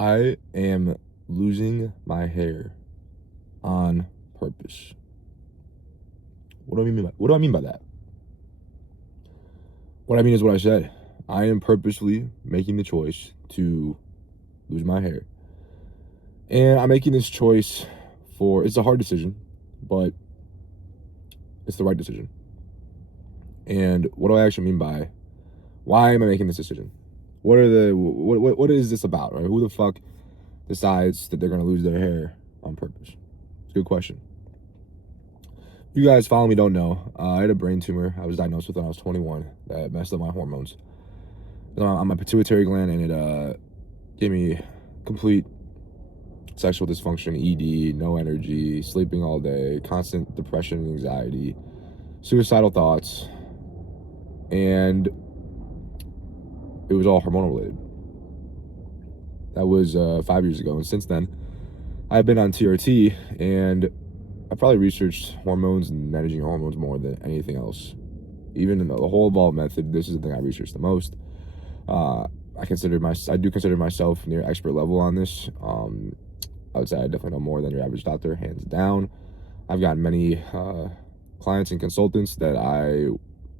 I am losing my hair on purpose. What do I mean by that? What I mean is what I said. I am purposely making the choice to lose my hair. And I'm making this choice it's a hard decision, but it's the right decision. And what do I actually mean by why am I making this decision? What is this about, right? Who the fuck decides that they're gonna lose their hair on purpose? It's a good question. You guys follow me don't know. I had a brain tumor. I was diagnosed with when I was 21 that messed up my hormones on my pituitary gland, and it gave me complete sexual dysfunction, ED, no energy, sleeping all day, constant depression and anxiety, suicidal thoughts, and it was all hormonal related. That was 5 years ago, and since then, I've been on TRT, and I probably researched hormones and managing hormones more than anything else. Even in the whole evolved method, this is the thing I researched the most. I do consider myself near expert level on this. I would say I definitely know more than your average doctor, hands down. I've gotten many clients and consultants that I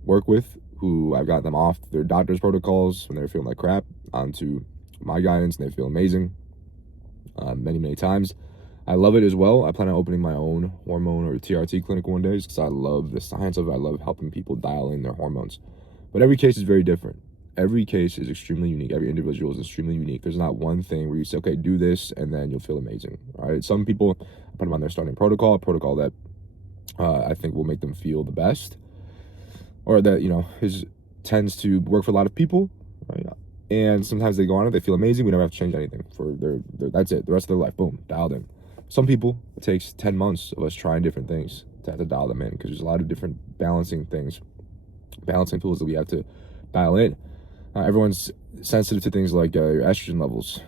work with who I've gotten them off their doctor's protocols when they're feeling like crap onto my guidance, and they feel amazing many times. I love it as well. I plan on opening my own hormone or TRT clinic one day because I love the science of it. I love helping people dial in their hormones. But every case is very different. Every case is extremely unique. Every individual is extremely unique. There's not one thing where you say, okay, do this, and then you'll feel amazing, right? Some people, I put them on their starting protocol, a protocol that I think will make them feel the best, or that, tends to work for a lot of people, right? And sometimes they go on it, they feel amazing. We never have to change anything for that's it. The rest of their life, boom, dialed in. Some people, it takes 10 months of us trying different things to have to dial them in, because there's a lot of different balancing tools that we have to dial in. Everyone's sensitive to things like your estrogen levels,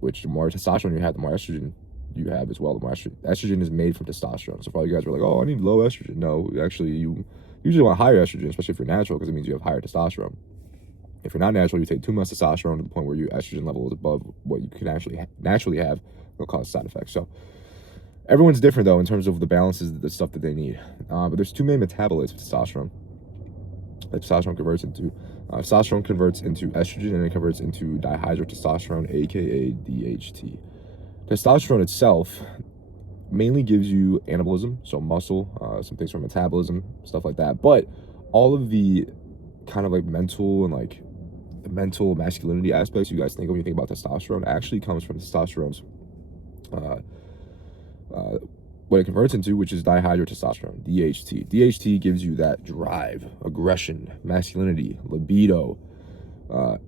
which the more testosterone you have, the more estrogen you have as well. The more estrogen is made from testosterone. So probably you guys were like, oh, I need low estrogen. No, actually, you usually want higher estrogen, especially if you're natural, because it means you have higher testosterone. If you're not natural, you take too much testosterone to the point where your estrogen level is above what you can actually naturally have. It'll cause side effects. So everyone's different, though, in terms of the balances, the stuff that they need. But there's two main metabolites of testosterone that testosterone converts into. Testosterone converts into estrogen, and it converts into dihydrotestosterone, aka DHT. Testosterone itself mainly gives you anabolism, so muscle, some things for metabolism, stuff like that. But all of the kind of like mental and like the mental masculinity aspects you guys think of when you think about testosterone actually comes from testosterone's what it converts into, which is dihydrotestosterone, DHT. DHT gives you that drive, aggression, masculinity, libido,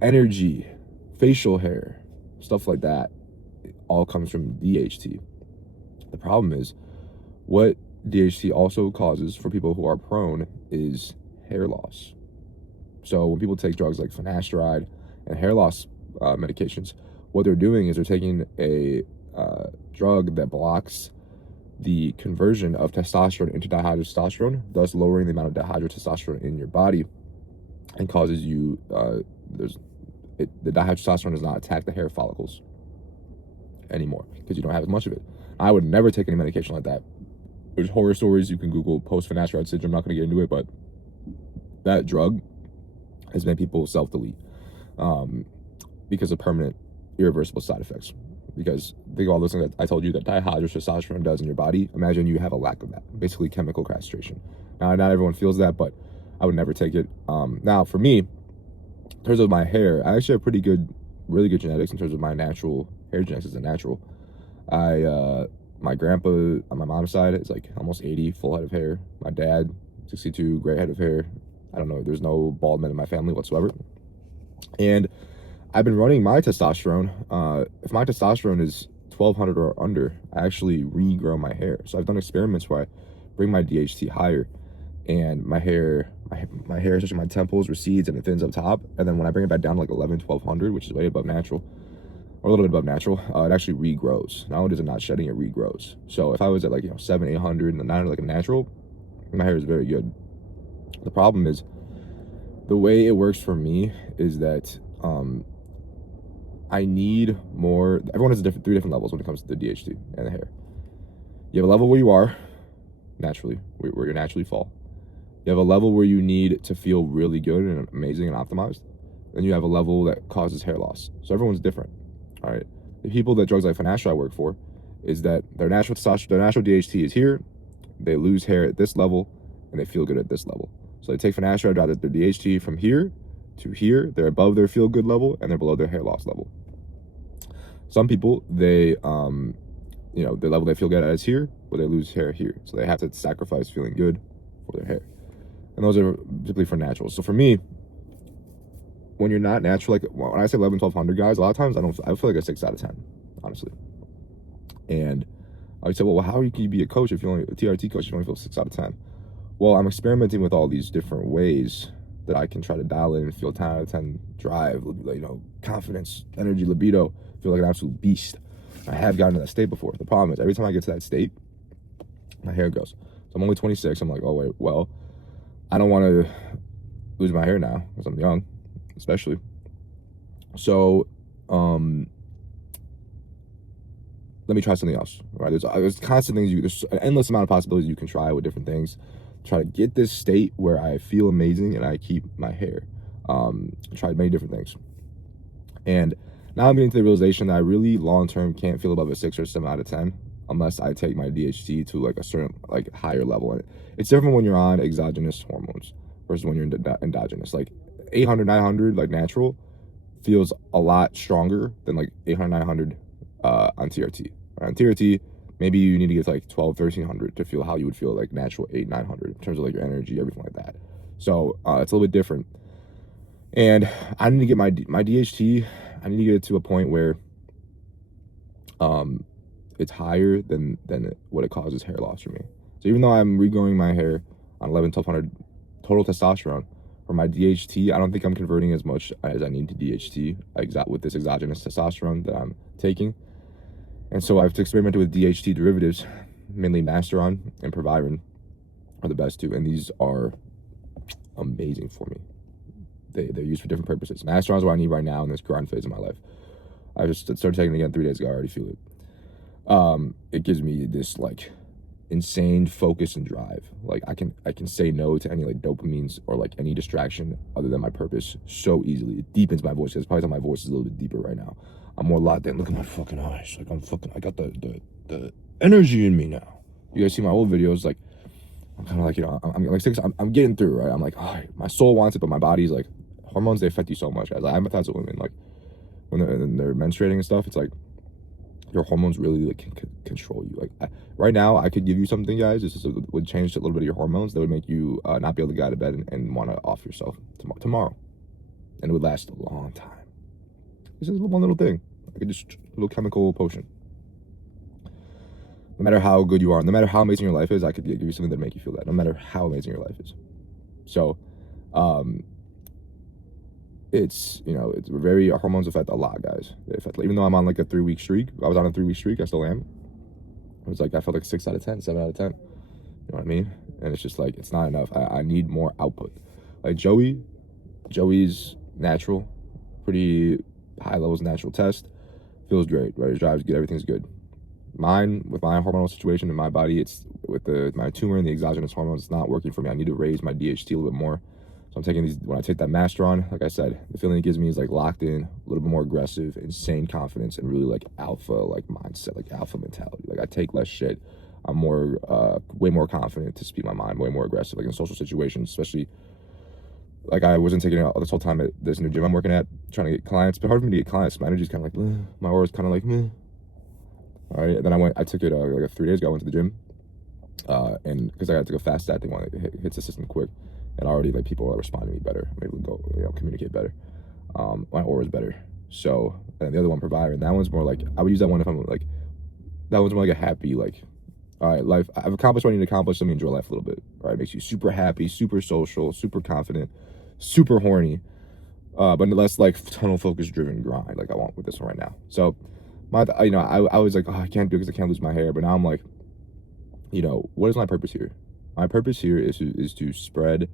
energy, facial hair, stuff like that. It all comes from DHT. The problem is, what DHT also causes for people who are prone is hair loss. So when people take drugs like finasteride and hair loss medications, what they're doing is they're taking a drug that blocks the conversion of testosterone into dihydrotestosterone, thus lowering the amount of dihydrotestosterone in your body, and causes you the dihydrotestosterone does not attack the hair follicles anymore because you don't have as much of it. I would never take any medication like that. There's horror stories you can Google post finasteride syndrome. I'm not going to get into it, but that drug has made people self-delete because of permanent irreversible side effects. Because think of all those things that I told you that dihydrotestosterone does in your body. Imagine you have a lack of that, basically chemical castration. Now, not everyone feels that, but I would never take it. Now, for me, in terms of my hair, I actually have really good genetics in terms of my natural hair genetics. Is natural. My grandpa on my mom's side is like almost 80, full head of hair. My dad, 62, gray head of hair. I don't know, there's no bald men in my family whatsoever. And I've been running my testosterone. If my testosterone is 1200 or under, I actually regrow my hair. So I've done experiments where I bring my DHT higher, and my hair, especially my temples, recedes and it thins up top. And then when I bring it back down to like 1200, which is way above natural, or a little bit above natural, it actually regrows. Not only does it not shedding, it regrows. So if I was at like 700, 800, and 900 like a natural, my hair is very good. The problem is, the way it works for me is that I need more. Everyone has three different levels when it comes to the DHT and the hair. You have a level where you are naturally, where you naturally fall. You have a level where you need to feel really good and amazing and optimized. Then you have a level that causes hair loss. So everyone's different. All right. The people that drugs like finasteride work for is that their natural DHT is here. They lose hair at this level and they feel good at this level. So they take finasteride, drive their DHT from here to here. They're above their feel good level and they're below their hair loss level. Some people, the level they feel good at is here, but they lose hair here. So they have to sacrifice feeling good for their hair. And those are particularly for naturals. So for me, when you're not natural, like when I say 11, 1200 guys, a lot of times I feel like a 6 out of 10, honestly. And I would say, well, how can you be a coach if you only, a TRT coach, if you only feel 6 out of 10? Well, I'm experimenting with all these different ways that I can try to dial in and feel 10 out of 10 drive, confidence, energy, libido, feel like an absolute beast. I have gotten to that state before. The problem is every time I get to that state, my hair goes. So I'm only 26. I'm like, oh, wait, well, I don't want to lose my hair now because I'm young, especially. So, let me try something else, right? There's constant things, there's an endless amount of possibilities you can try with different things. Try to get this state where I feel amazing and I keep my hair. Try many different things. And now I'm getting to the realization that I really long-term can't feel above a 6 or 7 out of 10 unless I take my DHT to like a certain higher level. And it's different when you're on exogenous hormones versus when you're endogenous. Like 800, 900, like natural, feels a lot stronger than like 800, 900 on TRT. Right? On TRT, maybe you need to get to like 12, 1300 to feel how you would feel like natural 8, 900 in terms of like your energy, everything like that. So it's a little bit different. And I need to get my DHT, I need to get it to a point where it's higher than what it causes hair loss for me. So even though I'm regrowing my hair on 11, 1200 total testosterone, for my DHT, I don't think I'm converting as much as I need to DHT with this exogenous testosterone that I'm taking. And so I've experimented with DHT derivatives, mainly Masteron and Proviron are the best two. And these are amazing for me. They're used for different purposes. Masteron is what I need right now in this grind phase of my life. I just started taking it again 3 days ago. I already feel it. It gives me this like insane focus and drive. Like I can say no to any like dopamines or like any distraction other than my purpose so easily. It deepens my voice. It's probably why my voice is a little bit deeper right now. I'm more locked in. Look at my fucking eyes. Like I got the energy in me now. You guys see my old videos, like I'm kind of like, I'm like 6, I'm getting through, right? I'm like, oh, my soul wants it, but my body's like, hormones, they affect you so much, guys. I empathize with women, like when they're menstruating and stuff. It's like your hormones really like can control you. Like right now, I could give you something, guys. This would change a little bit of your hormones. That would make you not be able to get out of bed and want to off yourself tomorrow, and it would last a long time. This is one little thing, like just a little chemical potion. No matter how good you are, no matter how amazing your life is, I could give you something that make you feel that. No matter how amazing your life is. So, it's very, hormones affect a lot, guys. They affect, even though I'm on like a 3-week streak, I was on a 3-week streak, I still am. It was like, I felt like 6 out of 10, 7 out of 10. You know what I mean? And it's just like, it's not enough. I need more output. Like Joey's natural, pretty high levels natural test, feels great, right? His drive's good, everything's good. Mine, with my hormonal situation in my body, it's with my tumor and the exogenous hormones, it's not working for me. I need to raise my DHT a little bit more. So I'm taking these, when I take that Masteron, like I said, the feeling it gives me is like locked in, a little bit more aggressive, insane confidence, and really like alpha, like mindset, like alpha mentality. Like I take less shit. I'm way more confident to speak my mind, way more aggressive, like in social situations, especially like I wasn't taking it this whole time at this new gym I'm working at, trying to get clients. It's been hard for me to get clients. My energy's kind of like, my aura's kind of like, meh. All right, and then I took it like 3 days ago. I went to the gym, and because I had to go fast acting one, it hits the system quick, and already like people are responding to me better. I'm able to go, communicate better. My aura is better. So, and the other one, Provider, and that one's more like, I would use that one if I'm like, that one's more like a happy, like, all right, life, I've accomplished what I need to accomplish. Let me enjoy life a little bit. All right, it makes you super happy, super social, super confident, super horny, but less like tunnel focus driven grind like I want with this one right now. So. I was like, oh, I can't do it because I can't lose my hair. But now I'm like, what is my purpose here? My purpose here is to spread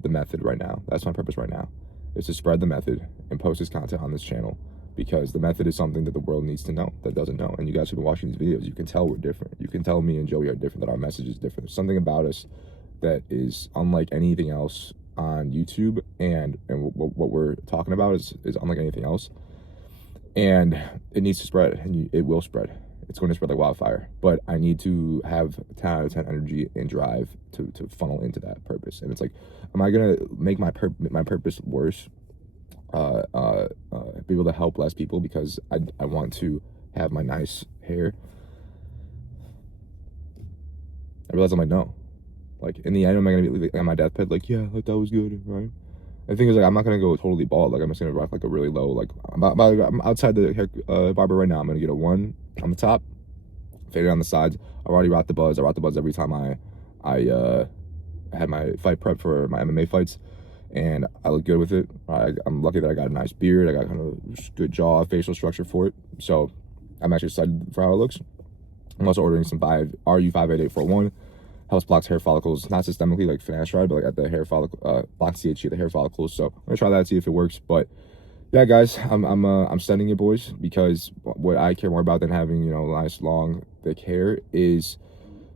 the method right now. That's my purpose right now, is to spread the method and post this content on this channel because the method is something that the world needs to know, that doesn't know. And you guys have been watching these videos, you can tell we're different. You can tell me and Joey are different, that our message is different. There's something about us that is unlike anything else on YouTube, and what we're talking about is unlike anything else. And it needs to spread, and it will spread. It's going to spread like wildfire. But I need to have 10 out of 10 energy and drive to funnel into that purpose. And it's like, am I gonna make my purpose worse? Be able to help less people because I want to have my nice hair. I realize I'm like, no. Like, in the end, am I gonna be like, on my deathbed like, yeah, like that was good, right? The thing is, like, I'm not gonna go totally bald. Like, I'm just gonna rock like a really low, like, I'm outside the hair barber right now. I'm gonna get a 1 on the top, fade it on the sides. I already rocked the buzz. I rock the buzz every time I had my fight prep for my MMA fights, and I look good with it. I'm lucky that I got a nice beard. I got kind of good jaw, facial structure for it. So I'm actually excited for how it looks. I'm also ordering some RU58841. Helps blocks hair follicles, not systemically like finasteride, but like at the hair follicle, blocks CHG at the hair follicles. So I'm gonna try that, see if it works. But yeah, guys, I'm sending it, boys, because what I care more about than having, you know, nice long thick hair is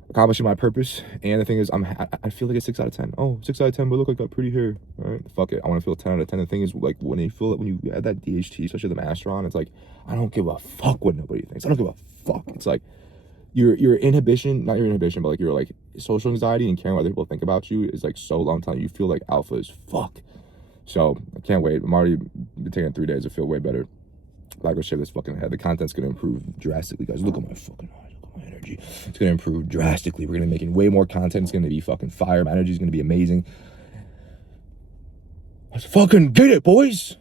accomplishing my purpose. And the thing is, I feel like a 6 out of 10. Oh, 6 out of 10, but look, I got pretty hair. All right, fuck it, I want to feel 10 out of 10. The thing is, like, when you add that DHT, especially the Masteron, it's like, I don't give a fuck what nobody thinks. I don't give a fuck. It's like your inhibition, not your inhibition, but like your like social anxiety and caring what other people think about you is like so long time. You feel like alpha as fuck. So I can't wait. I'm already been taking 3 days. I feel way better. I go shave this fucking head. The content's gonna improve drastically, guys. Look at my fucking eyes. Look at my energy. It's gonna improve drastically. We're gonna be making way more content. It's gonna be fucking fire. My energy is gonna be amazing. Let's fucking get it, boys.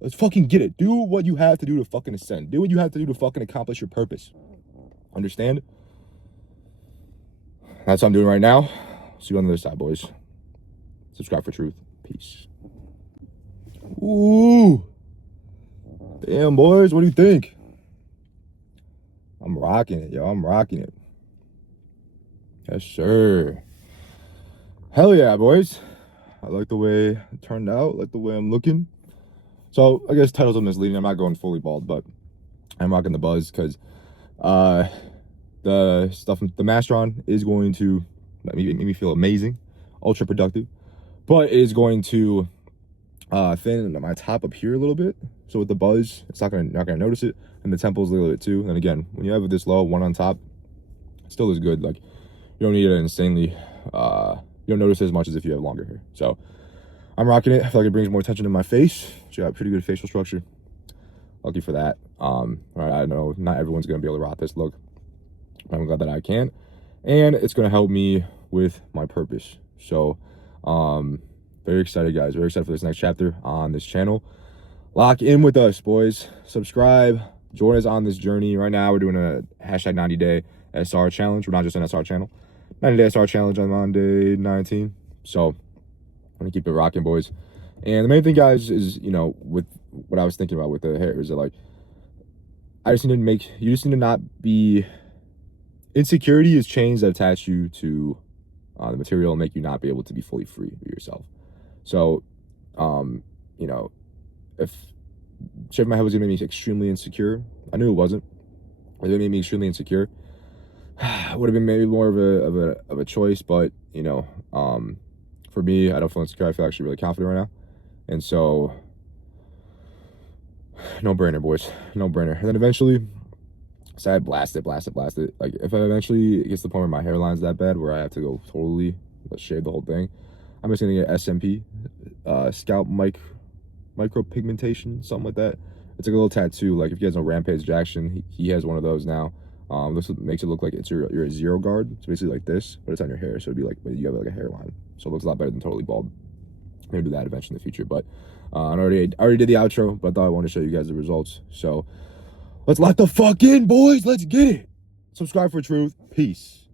Let's fucking get it. Do what you have to do to fucking ascend. Do what you have to do to fucking accomplish your purpose. Understand? That's what I'm doing right now. See you on the other side, boys. Subscribe for truth. Peace. Ooh. Damn, boys. What do you think? I'm rocking it, yo. I'm rocking it. Yes, sir. Hell yeah, boys. I like the way it turned out. I like the way I'm looking. So, I guess titles are misleading. I'm not going fully bald, but I'm rocking the buzz because the stuff, the Masteron is going to make me feel amazing, ultra productive, but it is going to thin my top up here a little bit. So with the buzz, it's not gonna notice it, and the temples a little bit too. And again, when you have it this low, 1 on top, it still is good. Like, you don't need it insanely. You don't notice it as much as if you have longer hair. So I'm rocking it. I feel like it brings more attention to my face. So you got pretty good facial structure. Lucky for that. Right, I know not everyone's gonna be able to rock this look. I'm glad that I can, and it's gonna help me with my purpose. So very excited, guys. Very excited for this next chapter on this channel. Lock in with us, boys. Subscribe, join us on this journey. Right now we're doing a hashtag 90-day SR challenge. We're not just an SR channel, 90-day SR challenge on Monday 19. So I'm gonna keep it rocking, boys. And the main thing, guys, is, you know, with what I was thinking about with the hair, is that, like, you just need to not be. Insecurity is chains that attach you to the material and make you not be able to be fully free of yourself. So, you know, if shaving my head was gonna make me extremely insecure, I knew it wasn't. It made me extremely insecure. It would have been maybe more of a choice, but you know, for me, I don't feel insecure. I feel actually really confident right now, and so no brainer, boys, no brainer. And then eventually. So I blast it. Like, if I eventually it gets to the point where my hairline's that bad where I have to go totally shave the whole thing, I'm just gonna get SMP, scalp micropigmentation, something like that. It's like a little tattoo. Like, if you guys know Rampage Jackson, he has one of those now. This makes it look like you're a zero guard. It's basically like this, but it's on your hair, so it'd be like, but you have like a hairline, so it looks a lot better than totally bald. Maybe do that eventually in the future, but I already did the outro, but I thought I wanted to show you guys the results. So let's lock the fuck in, boys. Let's get it. Subscribe for truth. Peace.